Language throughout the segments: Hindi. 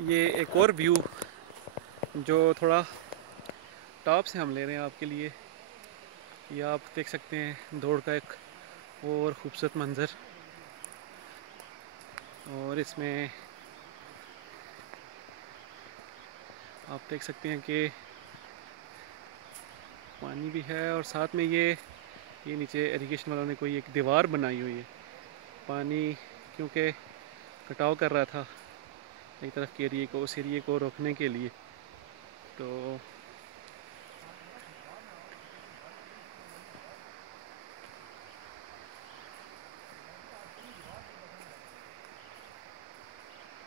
ये एक और व्यू जो थोड़ा टॉप से हम ले रहे हैं आपके लिए। ये आप देख सकते हैं दौड़ का एक और ख़ूबसूरत मंज़र। और इसमें आप देख सकते हैं कि पानी भी है और साथ में ये नीचे इरिगेशन वालों ने कोई एक दीवार बनाई हुई है। पानी क्योंकि कटाव कर रहा था एक तरफ के एरिए को, उस एरिए को रोकने के लिए। तो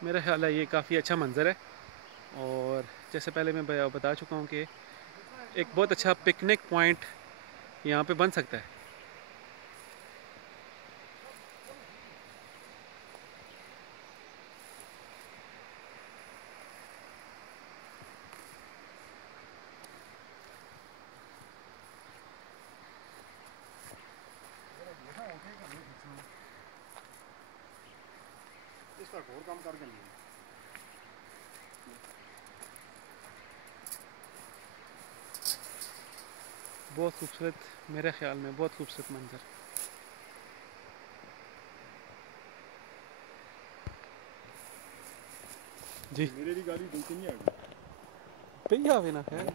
मेरा ख्याल है ये काफ़ी अच्छा मंज़र है। और जैसे पहले मैं बता चुका हूँ कि एक बहुत अच्छा पिकनिक पॉइंट यहाँ पे बन सकता है। इसका और काम करके नहीं बहुत खूबसूरत, मेरे ख्याल में बहुत खूबसूरत मंज़र। जी मेरे भी गाड़ी दो तीन ही आ गई। भैया ना है।